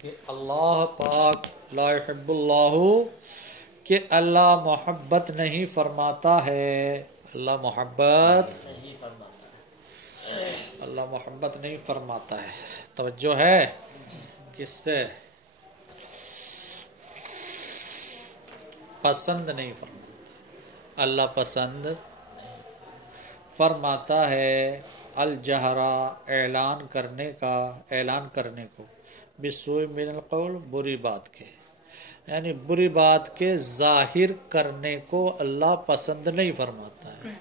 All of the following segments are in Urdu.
کہ اللہ پاک لا يحب اللہ کہ اللہ محبت نہیں فرماتا ہے، اللہ محبت نہیں فرماتا ہے۔ توجہ ہے کس سے؟ پسند نہیں فرماتا، اللہ پسند فرماتا ہے الجہرا اعلان کرنے کو بالسوء من القول بری بات کے، یعنی بری بات کے ظاہر کرنے کو اللہ پسند نہیں فرماتا ہے۔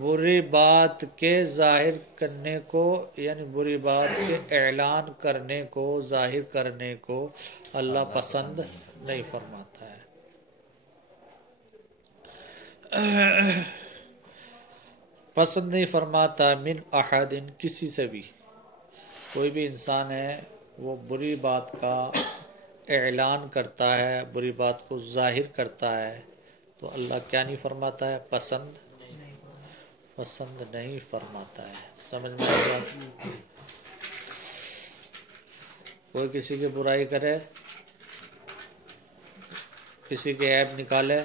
بری بات کے ظاہر کرنے کو یعنی بری بات کے اعلان کرنے کو، ظاہر کرنے کو اللہ پسند نہیں فرماتا ہے۔ پسند نہیں فرماتا من احد کسی سے بھی، کوئی بھی انسان ہے وہ بری بات کا اعلان کرتا ہے، بری بات کو ظاہر کرتا ہے تو اللہ کیا نہیں فرماتا ہے؟ پسند نہیں فرماتا ہے۔ سمجھ میں آ گیا؟ کوئی کسی کی برائی کرے، کسی کے عیب نکالے،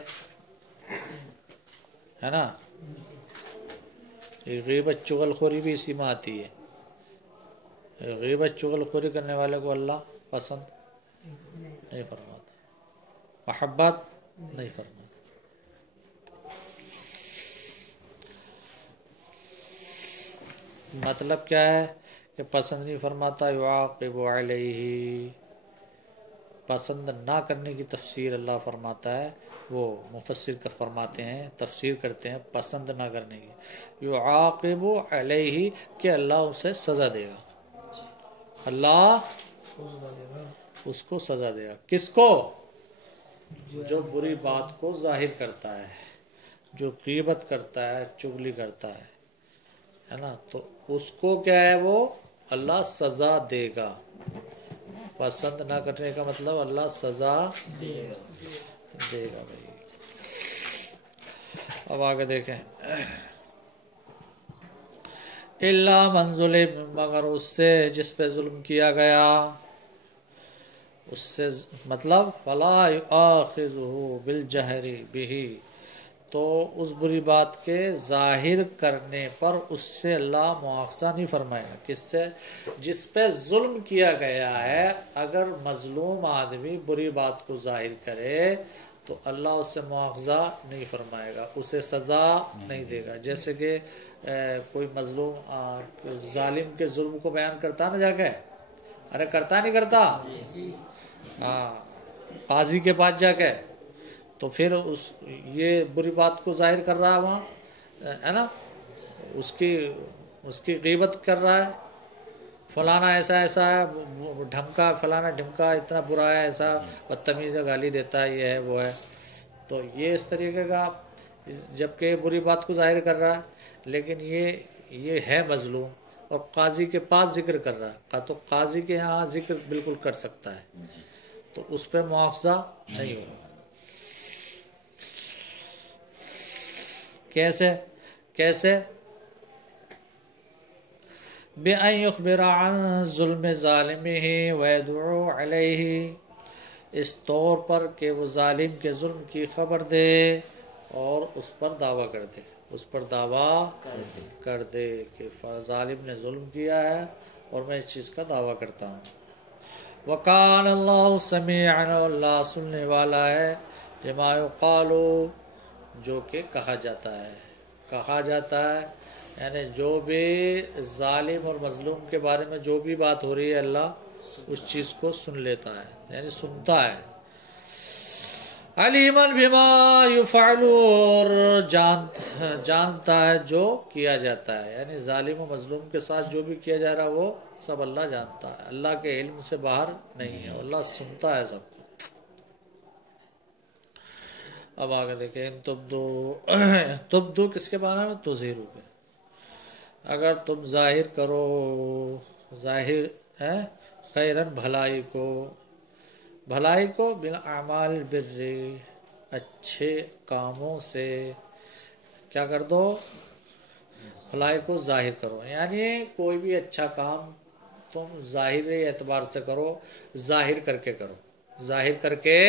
ہے نا، غیبت چغل خوری بھی اسی میں آتی ہے۔ غیبت چغل خوری کرنے والے کو اللہ پسند نہیں فرماتا، محبت نہیں فرماتا۔ مطلب کیا ہے کہ پسند نہیں فرماتا؟ یعاقب علیہ، پسند نہ کرنے کی تفسیر اللہ فرماتا ہے، وہ مفسر کا فرماتے ہیں، تفسیر کرتے ہیں پسند نہ کرنے کی، یعاقب علیہ کہ اللہ اسے سزا دے گا، اللہ اس کو سزا دے گا۔ کس کو؟ جو بری بات کو ظاہر کرتا ہے، جو غیبت کرتا ہے، چغلی کرتا ہے نا، تو اس کو کیا ہے وہ اللہ سزا دے گا۔ پسند نہ کرنے کا مطلب اللہ سزا دے گا بھائی۔ اب آگے دیکھیں، الا من ظلم، مگر اس سے جس پہ ظلم کیا گیا، اس سے مطلب فلا یؤاخذہ بالجہر بہ، تو اس بری بات کے ظاہر کرنے پر اس سے اللہ مواخذہ نہیں فرمائے گا۔ کس سے؟ جس پہ ظلم کیا گیا ہے، اگر مظلوم آدمی بری بات کو ظاہر کرے تو اللہ اس سے مواخذہ نہیں فرمائے گا، اسے سزا نہیں دے گا۔ جیسے کہ کوئی مظلوم ظالم کے ظلم کو بیان کرتا نا، جا کے ارے کرتا نہیں کرتا، ہاں قاضی کے پاس جا کے، تو پھر یہ بری بات کو ظاہر کر رہا ہے وہاں، ہے نا، اس کی غیبت کر رہا ہے، فلانا ایسا ہے، ڈھمکا فلانا ڈھمکا اتنا برا ہے، ایسا بدتمیز ہے، گالی دیتا ہے، یہ ہے وہ ہے، تو یہ اس طریقے کا، جبکہ بری بات کو ظاہر کر رہا ہے لیکن یہ ہے مظلوم اور قاضی کے پاس ذکر کر رہا ہے، تو قاضی کے ہاں ذکر بالکل کر سکتا ہے، تو اس پہ مواخذہ نہیں ہوگا۔ کیسے؟ بِأَن يُخْبِرَ عَن ظُلْمِ ظَالِمِهِ وَيَدْعُو عَلَيْهِ، اس طور پر کہ وہ ظالم کے ظلم کی خبر دے اور اس پر دعویٰ کر دے کہ ظالم نے ظلم کیا ہے اور میں اس چیز کا دعویٰ کرتا ہوں۔ وَكَانَ اللَّهُ سَمِيعًا، اللہ سننے والا ہے، لِمَا يُقَالُ، جو کہ کہا جاتا ہے، یعنی جو بھی ظالم اور مظلوم کے بارے میں جو بھی بات ہو رہی ہے اللہ اس چیز کو سن لیتا ہے، یعنی سنتا ہے۔ علیما بما یفعل، اور جانتا ہے جو کیا جاتا ہے، یعنی ظالم و مظلوم کے ساتھ جو بھی کیا جا رہا ہے وہ سب اللہ جانتا ہے، اللہ کے علم سے باہر نہیں ہے، اللہ سنتا ہے سب کو۔ اب آگے دیکھیں، تبدو کس کے بارے میں؟ تظہرو پہ، اگر تم ظاہر کرو، ظاہر ہے خیرن بھلائی کو بالاعمال البر، اچھے کاموں سے کیا کر دو؟ بھلائی کو ظاہر کرو، یعنی کوئی بھی اچھا کام تم ظاہری اعتبار سے کرو، ظاہر کر کے کرو، ظاہر کر کے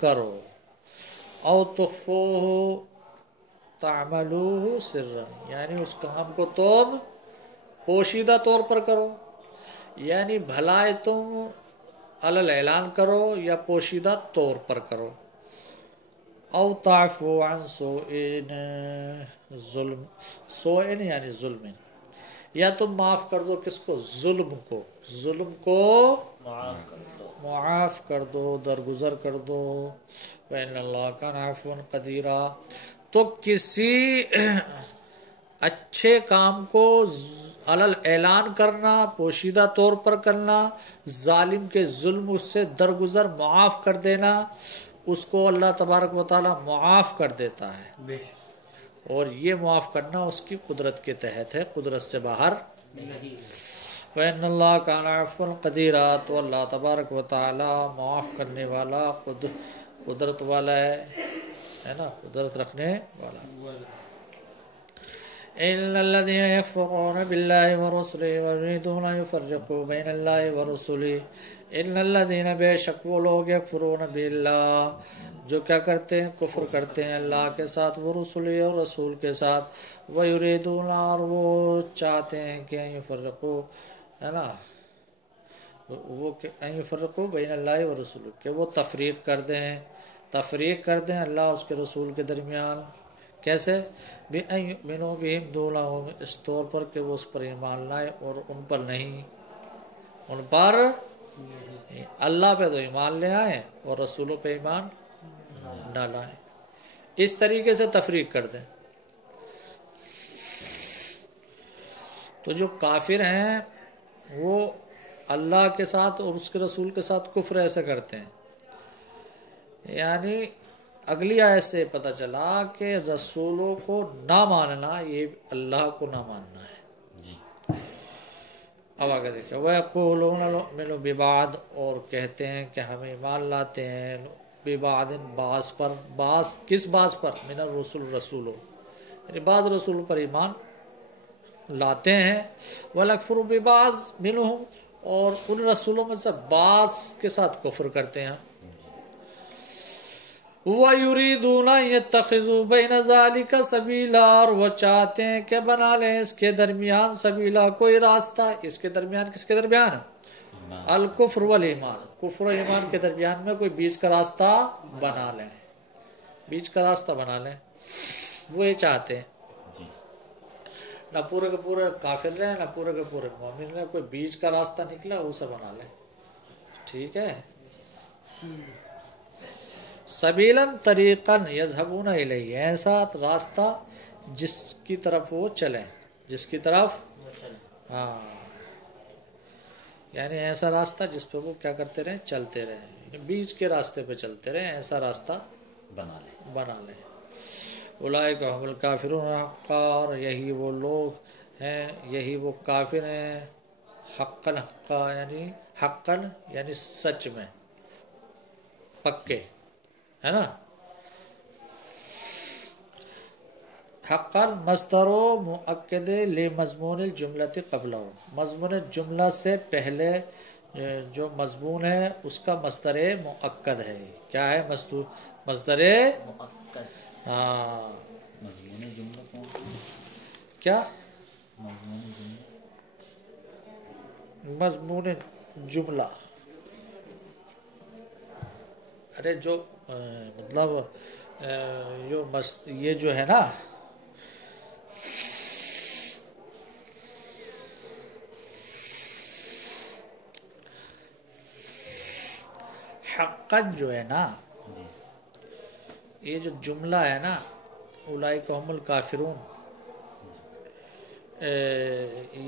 کرو. او تخفوہ تعملوہ سرا، یعنی اس کام کو تم پوشیدہ طور پر کرو، یعنی بھلائی تم علل اعلان کرو یا پوشیدہ طور پر کرو. او تعفو عن سوء، ظلم، سوء یعنی ظلم، یا تم معاف کر دو کس کو؟ ظلم کو، ظلم کو معاف کر دو، درگزر کر دو. وَإِنَّ اللَّهَ كَانَ عَفُوًّا قَدِيرًا. تو کسی اچھے کام کو علل اعلان کرنا، پوشیدہ طور پر کرنا، ظالم کے ظلم اس سے درگزر معاف کر دینا، اس کو اللہ تبارک و تعالی معاف کر دیتا ہے. اور یہ معاف کرنا اس کی قدرت کے تحت ہے، قدرت سے باہر نہیں. وَإِنَّ اللَّهَ كَانَ عَفُوًّا قَدِيرًا. تو اللہ تبارک و تعالی معاف کرنے والا، قدرت والا ہے نا، قدرت رکھنے والا. إِنَّ الَّذِينَ يَكْفُرُونَ بِاللَّهِ وَرُسُلِهِ وَيُرِيدُونَ أَن يُفَرِّقُوا بَيْنَ اللَّهِ وَرُسُلِهِ. إِنَّ الَّذِينَ، بے شک وہ لوگ، يَكْفُرُونَ بِاللَّهِ جو کیا کرتے ہیں؟ کفر کرتے ہیں اللہ کے ساتھ، وَرُسُلِهِ اور رسول کے ساتھ، وَيُرِيدُونَ اور وہ چاہتے ہیں کہ أن يُفَرِّقُوا، ہے نا، وہ أن يُفَرِّقُوا بَيْنَ اللَّهِ وَرُسُلِهِ کہ وہ تفریق کر دیں اللہ اس کے رسول کے درمیان. کیسے؟ بِأَن يُؤْمِنُوا بِهِمْ دُونَهُمْ، اس طور پر کہ وہ اس پر ایمان لائے اور ان پر نہیں، ان پر اللہ پہ تو ایمان لے آئیں اور رسولوں پہ ایمان نہ لائیں. اس طریقے سے تفریق کر دیں. تو جو کافر ہیں وہ اللہ کے ساتھ اور اس کے رسول کے ساتھ کفر ایسے کرتے ہیں. یعنی اگلی آیت سے پتہ چلا کہ رسولوں کو نہ ماننا یہ اللہ کو نہ ماننا ہے. اب آگے دیکھیں، وَيَقُولُونَ نُؤْمِنُ بِبَعْضٍ، اور کہتے ہیں کہ ہم ایمان لاتے ہیں بِبَعْضٍ بعض پر. بعض کس بعض پر؟ مِنَ الرُّسُلِ رسولوں، یعنی بعض رسولوں پر ایمان لاتے ہیں. وَنَكْفُرُ بِبَعْضٍ مِنْهُمْ، اور ان رسولوں میں سے بعض کے ساتھ کفر کرتے ہیں. وَيُرِيدُونَ أَن يَتَّخِذُوا بَيْنَ ذَلِكَ سَبِيلًا، اور وہ چاہتے ہیں کہ بنا لیں اس کے درمیان سبیلا، کوئی راستہ. اس کے درمیان، کس کے درمیان؟ الکفر والایمان، کفر و ایمان کے درمیان میں کوئی بیچ کا راستہ بنا لیں، بیچ کا راستہ بنا لیں. وہ یہ چاہتے ہیں، نہ پورے کے پورے کافر رہیں نہ پورے کے پورے مومن رہیں، کوئی بیچ کا راستہ نکلا اسے بنا لیں. ٹھیک ہے. سبیلاً طریقاً یذہبون الیہ، ایسا راستہ جس کی طرف وہ چلیں، جس کی طرف، ہاں، یعنی ایسا راستہ جس پہ وہ کیا کرتے رہیں؟ چلتے رہیں، بیچ کے راستے پہ چلتے رہیں، ایسا راستہ بنا لیں. اولئک هم الکافرون حقا، اور یہی وہ لوگ ہیں، یہی وہ کافر ہیں حقاً، حقا یعنی حقاً یعنی سچ میں، پکے، ہے نا. حقاً مصدر مؤکد لمضمون الجملۃ قبلہ، مضمون جملہ سے پہلے جو مضمون ہے اس کا مصدر مؤکد ہے. کیا ہے مصدر مؤکد؟ ہاں، مضمون جملہ کیا؟ مضمون جملہ، ارے جو مطلب یہ جو ہے نا، حقاً جو ہے نا، یہ جو جملہ ہے نا، اولئک هم الکافرون،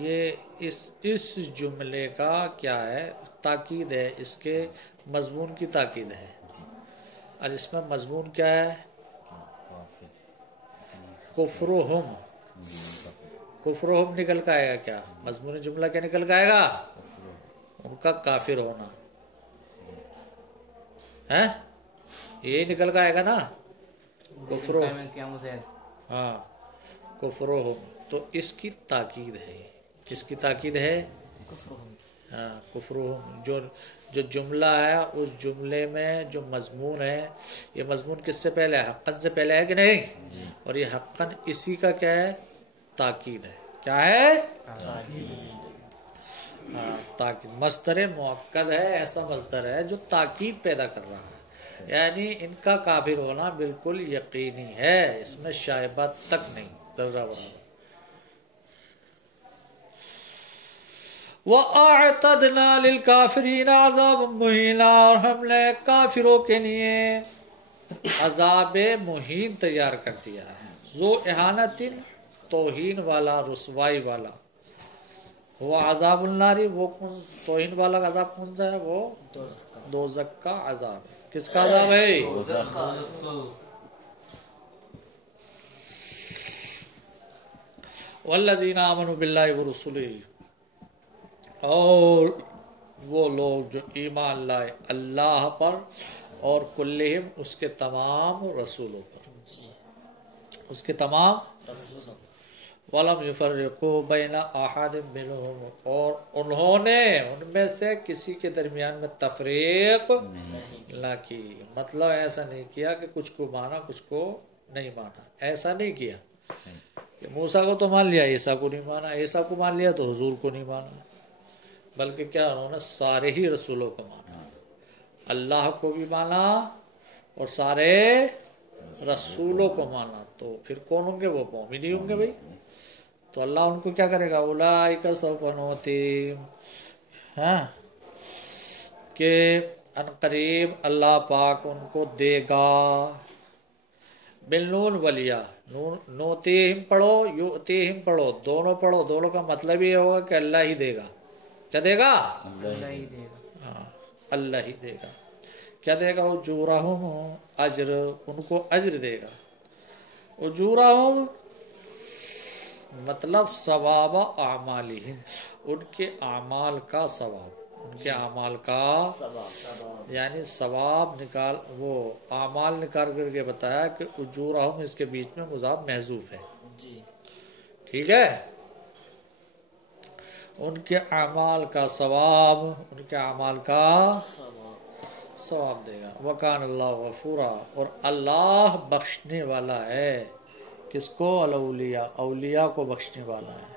یہ اس جملے کا کیا ہے؟ تاکید ہے، اس کے مضمون کی تاکید ہے. اور اس میں مضمون کیا ہے؟ کفرہم. کفرہم نکل کا آئے گا کیا؟ مضمون جملہ کیا نکل کا آئے گا؟ ان کا کافر ہونا ہے، یہی نکل کا آئے گا نا، کفرہم. ہاں، کفرہم. تو اس کی تاکید ہے. کس کی تاکید ہے؟ ہاں کفرہم، جو جملہ ہے اس جملے میں جو مضمون ہے، یہ مضمون کس سے پہلے ہے؟ حقاً سے پہلے ہے کہ نہیں؟ اور یہ حقاً اسی کا کیا ہے؟ تاکید ہے. کیا ہے؟ ہاں تاکید. مصدر مؤکد ہے، ایسا مصدر ہے جو تاکید پیدا کر رہا ہے، یعنی ان کا کافر ہونا بالکل یقینی ہے، اس میں شائبہ تک نہیں، ذرہ برابر. وَأَعْتَدْنَا لِلْكَافِرِينَ عَذَابًا مُهِينًا، اور ہم نے کافروں کے لیے عذاب مہین تیار کر دیا ہے. ذو اہانت، توہین والا، رسوائی والا. وہ عذاب الناری، وہ توہین والا عذاب کون سا ہے؟ وہ دوزخ کا عذاب. کس کا عذاب ہے؟ والذین آمنوا باللہ ورسلہ، اور وہ لوگ جو ایمان لائے اللہ پر اور کلہم، اس کے تمام رسولوں پر، اس کے تمام رسولوں. وَلَمْ يُفَرِّقُوا بَيْنَ أَحَدٍ مِّنْهُمْ، اور انہوں نے ان میں سے کسی کے درمیان میں تفریق نہ کی. مطلب ایسا نہیں کیا کہ کچھ کو مانا کچھ کو نہیں مانا، ایسا نہیں کیا کہ موسیٰ کو تو مان لیا عیسیٰ کو نہیں مانا، عیسیٰ کو مان لیا تو حضور کو نہیں مانا، بلکہ کیا انہوں نے سارے ہی رسولوں کو مانا، اللہ کو بھی مانا اور سارے رسولوں کو مانا. تو پھر کون ہوں گے؟ وہ مومن ہی ہوں گے بھائی. تو اللہ ان کو کیا کرے گا؟ اولئک سوف نؤتیہم، ہاں کہ ان قریب اللہ پاک ان کو دے گا. بالنون والیا، نوتیہم پڑھو، یؤتیہم پڑھو، دونوں پڑھو، دونوں کا مطلب یہ ہوگا کہ اللہ ہی دے گا. کیا دے گا؟ اللہ ہی دے گا. ہاں اللہ ہی دے گا. کیا دے گا؟ اجورہم، اجر، ان کو اجر دے گا. اجورہم مطلب ثواب اعمالہم، ان کے اعمال کا ثواب، ان کے اعمال کا یعنی ثواب نکال، وہ اعمال نکال کر کے بتایا کہ اجورہم اس کے بیچ میں مضاف محذوف ہے. ٹھیک ہے، ان کے اعمال کا ثواب، ان کے اعمال کا ثواب دے گا. وکان اللہ غفورا، اور اللہ بخشنے والا ہے. کس کو؟ الاولیاء، اولیاء کو بخشنے والا ہے.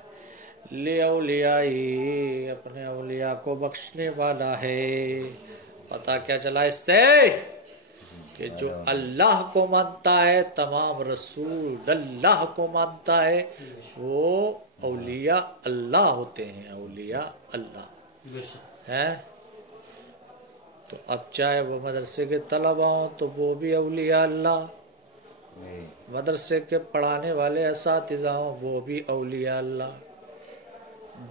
لِأَوْلِيَائِهِ، اپنے اولیاء کو بخشنے والا ہے. پتہ کیا چلا اس سے؟ کہ جو اللہ کو مانتا ہے، تمام رسول اللہ کو مانتا ہے، وہ اولیاء اللہ ہوتے ہیں. اولیاء اللہ ہیں. تو اب چاہے وہ مدرسے کے طلبہ ہوں تو وہ بھی اولیاء اللہ، مدرسے کے پڑھانے والے اساتذہ ہوں وہ بھی اولیاء اللہ،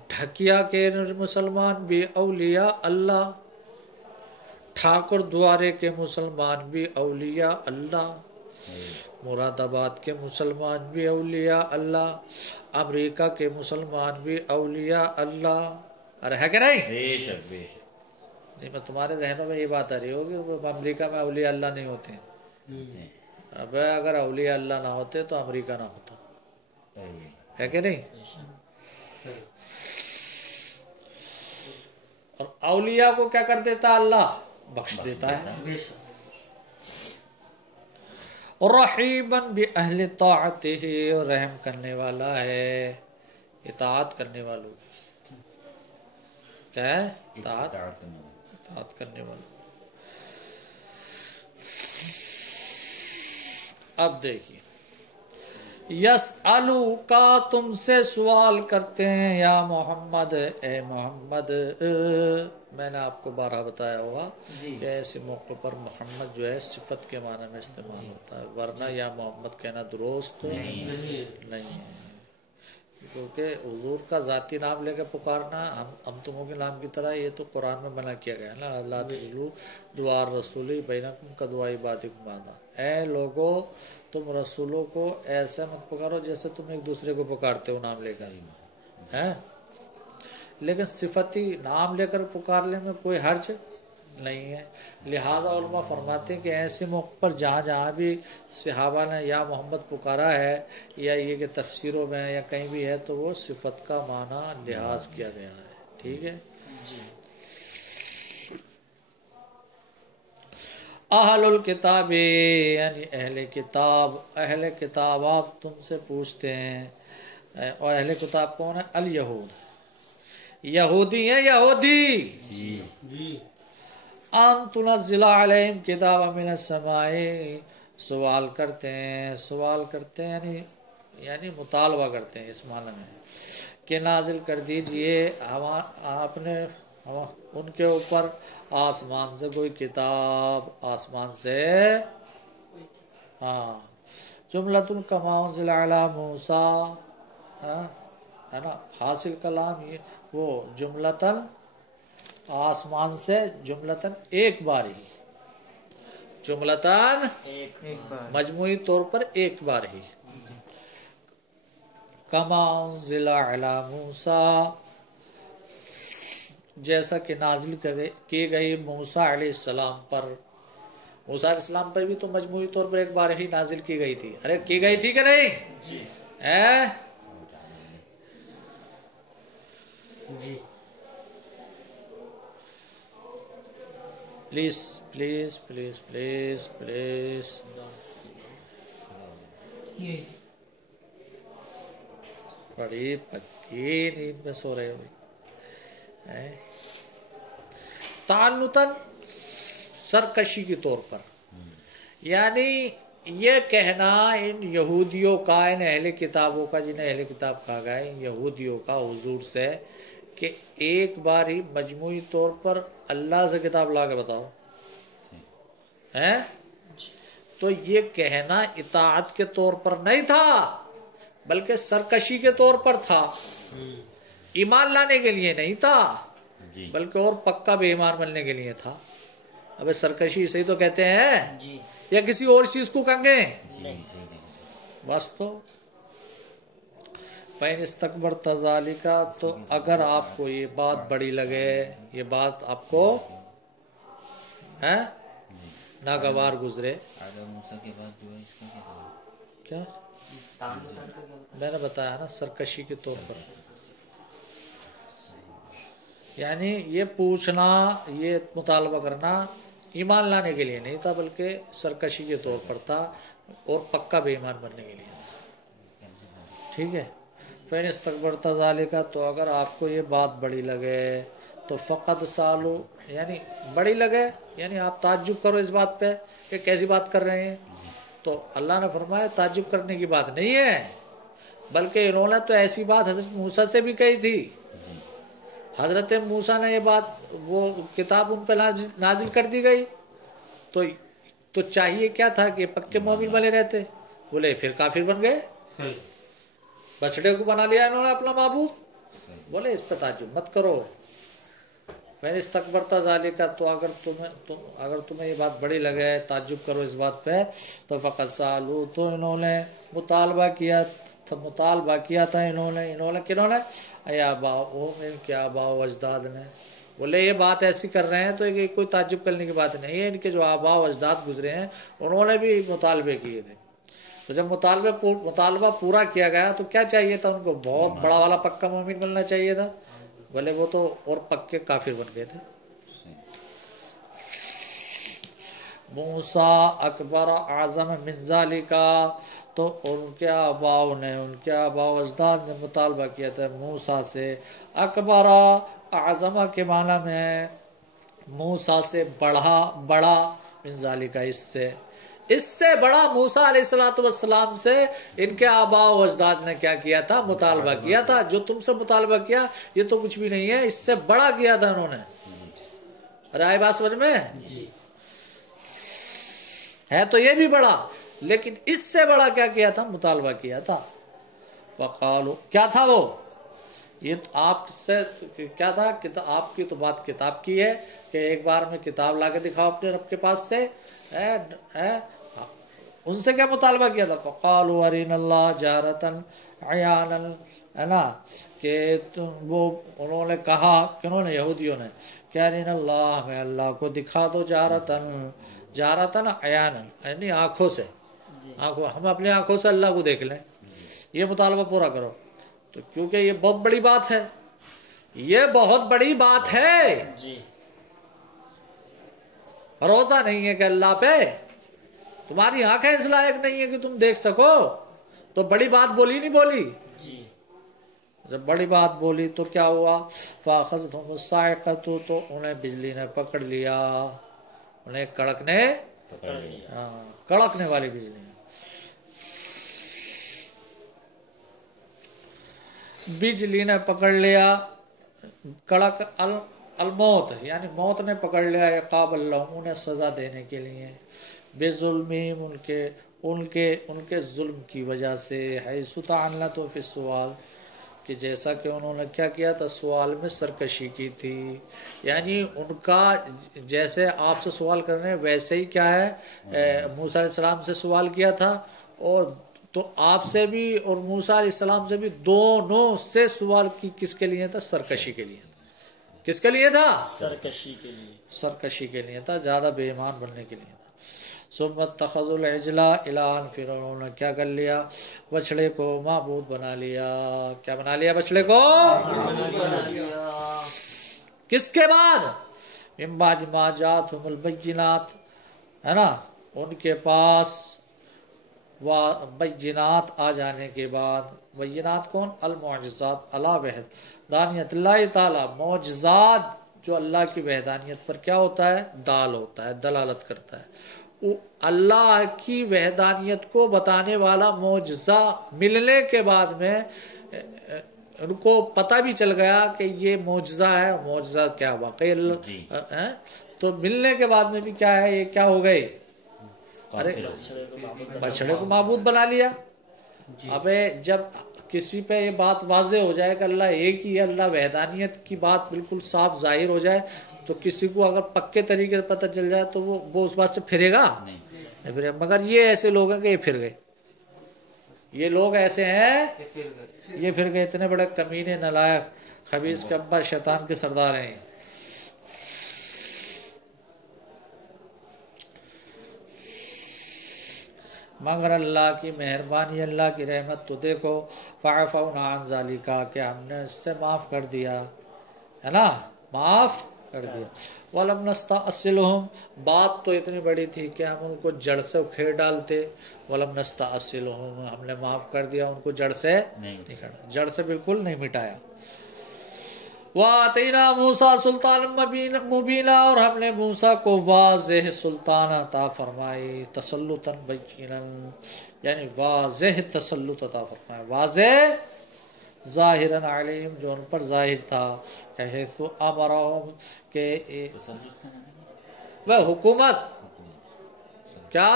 ڈھکیا کے مسلمان بھی اولیاء اللہ، ٹھاکر دوارے کے مسلمان بھی اولیاء اللہ، مراد آباد کے مسلمان بھی اولیاء اللہ، امریکہ کے مسلمان بھی اولیاء اللہ. ارے ہے کہ نہیں؟ بے شک بے شک. نہیں میں تمہارے ذہنوں میں یہ بات آ رہی ہوگی کہ امریکہ میں اولیاء اللہ نہیں ہوتے ہیں. اب اگر اولیاء اللہ نہ ہوتے تو امریکہ نہ ہوتا، ہے کہ نہیں؟ اور اولیاء کو کیا کر دیتا؟ اللہ بخش دیتا ہے. اور رحیماً بأہل طاعتہ، رحم کرنے والا ہے اطاعت کرنے والوں کی. کیا ہے؟ اطاعت کرنے والوں. اب دیکھیے، یسألوک، تم سے سوال کرتے ہیں، یا محمد، اے محمد. میں نے آپ کو بارہ بتایا ہوگا کہ ایسے موقع پر محمد جو ہے صفت کے معنی میں استعمال ہوتا ہے، ورنہ یا محمد کہنا درست نہیں ہے، کیونکہ حضور کا ذاتی نام لے کے پکارنا ہم تمہوں کے نام کی طرح یہ تو قرآن میں منع کیا گیا ہے نا. اللہ تجلو دوار رسولی بینکم کدعاء بعضکم بعضا. اے لوگو تم رسولوں کو ایسا مت پکارو جیسے تم ایک دوسرے کو پکارتے ہو نام لے کر ہیں، لیکن صفتی نام لے کر پکارنے میں کوئی حرج نہیں ہے. لہذا علماء فرماتے ہیں کہ ایسے موقع پر جہاں جہاں بھی صحابہ نے یا محمد پکارا ہے، یا یہ کہ تفسیروں میں یا کہیں بھی ہے، تو وہ صفت کا معنی لحاظ کیا گیا ہے. ٹھیک ہے. جی. اہل الکتاب یعنی اہل کتاب آپ تم سے پوچھتے ہیں. اور اہل کتاب کون ہے؟ الیہود، یہودی ہیں یہودی. جی جی. ان تنزل علیہم کتاب من السماء، سوال کرتے ہیں یعنی مطالبہ کرتے ہیں اس معنی میں کہ نازل کر دیجئے آپ نے ان کے اوپر آسمان سے کوئی کتاب، آسمان سے ہاں جملۃ کما انزل علی موسیٰ، ہے نا حاصل کلام یہ وہ جملتاً آسمان سے جملتاً ایک بار ہی، جملتاً ایک بار. مجموعی طور پر ایک بار ہی. کما انزل علی موسیٰ، جیسا کہ نازل کی گئی موسیٰ علیہ السلام پر. موسیٰ علیہ السلام پر بھی تو مجموعی طور پر ایک بار ہی نازل کی گئی تھی. ارے کی گئی تھی کہ نہیں؟ جی. جی. Please please please please please بڑی پکی نیند میں سو رہے ہو. تعنتاً سرکشی کے طور پر، یعنی یہ کہنا ان یہودیوں کا، ان اہل کتابوں کا، جنہیں اہل کتاب کہا گیا ہے، ان یہودیوں کا حضور سے کہ ایک بار ہی مجموعی طور پر اللہ سے کتاب لا کے بتاؤ ہیں، تو یہ کہنا اطاعت کے طور پر نہیں تھا بلکہ سرکشی کے طور پر تھا. ایمان لانے کے لیے نہیں تھا بلکہ اور پکا بے ایمان بننے کے لیے تھا. ابے سرکشی صحیح تو کہتے ہیں جی. یا کسی اور چیز کو کہیں گے بس. تو فَإِنِ اسْتَكْبَرْتَ ذَلِكَ، تو اگر آپ کو یہ بات بڑی لگے، یہ بات آپ کو ناگوار گزرے. موسیٰ کے بعد جو ہے اس کا کیا تعلق میں نے بتایا نا، سرکشی کے طور پر، یعنی یہ پوچھنا، یہ مطالبہ کرنا ایمان لانے کے لیے نہیں تھا بلکہ سرکشی کے طور پر تھا اور پکا بے ایمان بننے کے لیے. ٹھیک ہے. فَإِنِ اسْتَكْبَرْتَ ذَلِكَ، تو اگر آپ کو یہ بات بڑی لگے تو فقط سالو، یعنی بڑی لگے یعنی آپ تعجب کرو اس بات پہ کہ کیسی بات کر رہے ہیں. تو اللہ نے فرمایا تعجب کرنے کی بات نہیں ہے، بلکہ انہوں نے تو ایسی بات حضرت موسیٰ سے بھی کہی تھی. حضرت موسیٰ نے یہ بات، وہ کتاب ان پہ نازل کر دی گئی تو چاہیے کیا تھا کہ پکے مومن بنے رہتے. بولے پھر کافر بن گئے، بچڑے کو بنا لیا انہوں نے اپنا معبود. بولے اس پہ تعجب مت کرو. فَإِنِ اسْتَكْبَرْتَ ذَلِكَ، تو اگر تمہیں یہ بات بڑی لگے، تعجب کرو اس بات پہ، تو فقط سالو، تو انہوں نے مطالبہ کیا تھا انہوں نے کنہوں نے؟ اے آباؤہم، ان کے آباء و اجداد نے. بولے یہ بات ایسی کر رہے ہیں تو یہ کوئی تعجب کرنے کی بات نہیں ہے، ان کے جو آباء و اجداد گزرے ہیں انہوں نے بھی مطالبے کیے تھے. تو جب مطالبہ پورا کیا گیا تو کیا چاہیے تھا ان کو؟ بہت بڑا والا پکا مومن بننا چاہیے تھا. بولے وہ تو اور پکے کافر بن گئے تھے. موسیٰ اکبر اعظم من ذالک، تو ان کے آباء و اجداد نے مطالبہ کیا تھا موسیٰ سے. اکبر اعظم کے معنی میں موسیٰ سے بڑا، من ذالک اس سے بڑا موسیٰ علیہ السلام سے ان کے آباء و اجداد نے کیا کیا تھا؟ مطالبہ کیا تھا. جو تم سے مطالبہ کیا یہ تو کچھ بھی نہیں ہے، اس سے بڑا کیا تھا انہوں نے. رائے بات سمجھ میں ہے؟ تو یہ بھی بڑا، لیکن اس سے بڑا کیا کیا تھا؟ مطالبہ کیا تھا. فقالو، کیا تھا وہ؟ یہ آپ سے کیا تھا؟ آپ کی تو بات کتاب کی ہے کہ ایک بار میں کتاب لا کے دکھاؤ اپنے رب کے پاس سے. ان سے کیا مطالبہ کیا تھا؟ فقالوا ارنا اللہ جہرتاً عیانا، ہے نا، کہ وہ انہوں نے کہا، کنہوں نے؟ یہودیوں نے، کہ ارنا اللہ، ہمیں اللہ کو دکھا دو، جہرتاً عیانا، یعنی آنکھوں سے، ہم اپنے آنکھوں سے اللہ کو دیکھ لیں. یہ مطالبہ پورا کرو. تو کیونکہ یہ بہت بڑی بات ہے، یہ بہت بڑی بات ہے. جی بھروسہ نہیں ہے کہ اللہ پہ، تمہاری آنکھیں اس لائق نہیں ہے کہ تم دیکھ سکو، تو بڑی بات بولی نہیں بولی؟ جی جب بڑی بات بولی تو کیا ہوا؟ فَأَخَذَتْهُمُ الصَّاعِقَةُ، تو انہیں بجلی نے پکڑ لیا، انہیں کڑک نے پکڑ لیا. کڑکنے والی بجلی نے. بجلی نے پکڑ لیا، کڑک الموت یعنی موت نے پکڑ لیا، عقاب اللہ انہیں سزا دینے کے لیے، بے ظلمیم ان کے ظلم کی وجہ سے، حیث تعنتوا فی السؤال کہ جیسا کہ انہوں نے کیا کیا تھا، سوال میں سرکشی کی تھی. یعنی ان کا جیسے آپ سے سوال کر رہے ہیں ویسے ہی کیا ہے موسیٰ علیہ السلام سے سوال کیا تھا، اور تو آپ سے بھی اور موسیٰ علیہ السلام سے بھی دونوں سے سوال کی کس کے لیے تھا؟ سرکشی کے لیے تھا. کس کے لیے تھا؟ سرکشی کے لیے. سرکشی کے لیے تھا، زیادہ بے ایمان بننے کے لیے تھا. ثم اتخذوا العجل الہا، پھر انہوں نے کیا کر لیا؟ بچڑے کو معبود بنا لیا. کیا بنا لیا؟ بچڑے کو. کس کے بعد؟ من بعد ما جاءتهم البینات، ہے نا، ان کے پاس بینات آ جانے کے بعد. بینات کون؟ المعجزات علی وحدانیت اللہ تعالی، معجزات جو اللہ کی وحدانیت پر کیا ہوتا ہے؟ دال ہوتا ہے، دلالت کرتا ہے. اللہ کی وحدانیت کو بتانے والا معجزہ ملنے کے بعد میں ان کو پتہ بھی چل گیا کہ یہ معجزہ ہے. معجزہ کیا واقعی تو ملنے کے بعد میں بھی کیا ہے؟ یہ کیا ہو گئے؟ ارے بچڑے کو معبود بنا لیا. اب جب کسی پہ یہ بات واضح ہو جائے کہ اللہ ایک ہی ہے، اللہ وحدانیت کی بات بالکل صاف ظاہر ہو جائے، تو کسی کو اگر پکے طریقے سے پتہ چل جائے تو وہ اس بات سے پھرے گا نہیں پھرے. مگر یہ ایسے لوگ ہیں کہ یہ پھر گئے. یہ لوگ ایسے ہیں یہ پھر گئے. اتنے بڑے کمینے، نالائق، خبیث، کبا، شیطان کے سردار ہیں. مگر اللہ کی مہربانی، اللہ کی رحمت تو دیکھو. فَعَفَوْنَا عَنْ ذَلِكَ، کہ ہم نے اس سے معاف کر دیا، ہے نا، معاف کر دیا. وَلَمْ نَسْتَأْصِلْهُمْ، بات تو اتنی بڑی تھی کہ ہم ان کو جڑ سے اکھیڑ ڈالتے. وَلَمْ نَسْتَأْصِلْهُمْ، ہم نے معاف کر دیا، ان کو جڑ سے نہیں کھڑا، جڑ سے بالکل نہیں مٹایا. وَآتَيْنَا مُوسَىٰ سُلْطَانًا مُبِينًا، اور ہم نے موسیٰ کو واضح سلطان عطا فرمائی. تسلطاً بیناً، یعنی واضح تسلط عطا فرمایا، واضح ظاہراً علیہم، جو ان پر ظاہر تھا. حیث امرہم، کہ وہ حکومت کیا،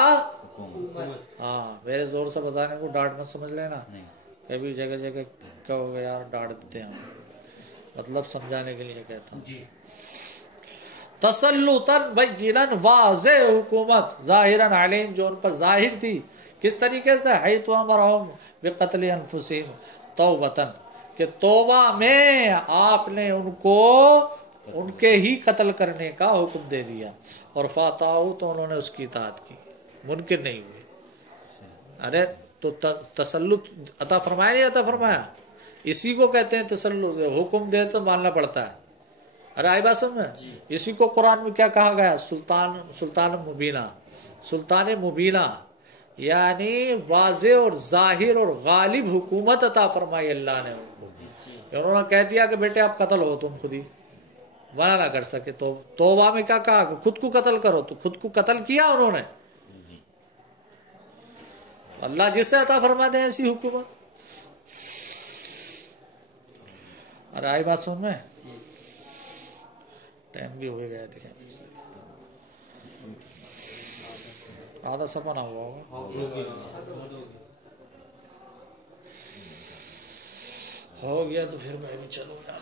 ہاں میرے زور سے بتانے کو ڈانٹ مت سمجھ لینا. کبھی جگہ جگہ کہو گے یار ڈانٹ دیتے ہیں، مطلب سمجھانے کے لیے کہتا ہوں. تسلطاً بیناً، واضح حکومت، ظاہراً علیہم، جو ان پر ظاہر تھی. کس طریقے سے؟ حیث امرہم بقتل انفسہم توبۃ، کہ توبہ میں آپ نے ان کو ان کے ہی قتل کرنے کا حکم دے دیا. اور فاتحوا، تو انہوں نے اس کی اطاعت کی، منکر نہیں ہوئے. ارے تو تسلط عطا فرمایا نہیں عطا فرمایا؟ اسی کو کہتے ہیں تسلط. حکم دے تو ماننا پڑتا ہے. ارے آئی بات سمجھ میں؟ اسی کو قرآن میں کیا کہا گیا؟ سلطان مبینہ. سلطان مبینہ یعنی واضح اور ظاہر اور غالب حکومت عطا فرمائی اللہ نے ان کو. انہوں نے کہہ دیا کہ بیٹے آپ قتل ہو، تم خود ہی منع نہ کر سکے. تو توبہ میں کیا کہا کہ خود کو قتل کرو، تو خود کو قتل کیا انہوں نے. اللہ جس سے عطا فرما دے ایسی حکومت. ارے آئی بات سن میں؟ ٹائم بھی ہو گیا دیکھیں، آدھا سفا نہ ہوا ہوگا، ہو گیا تو پھر میں بھی چلوں گا.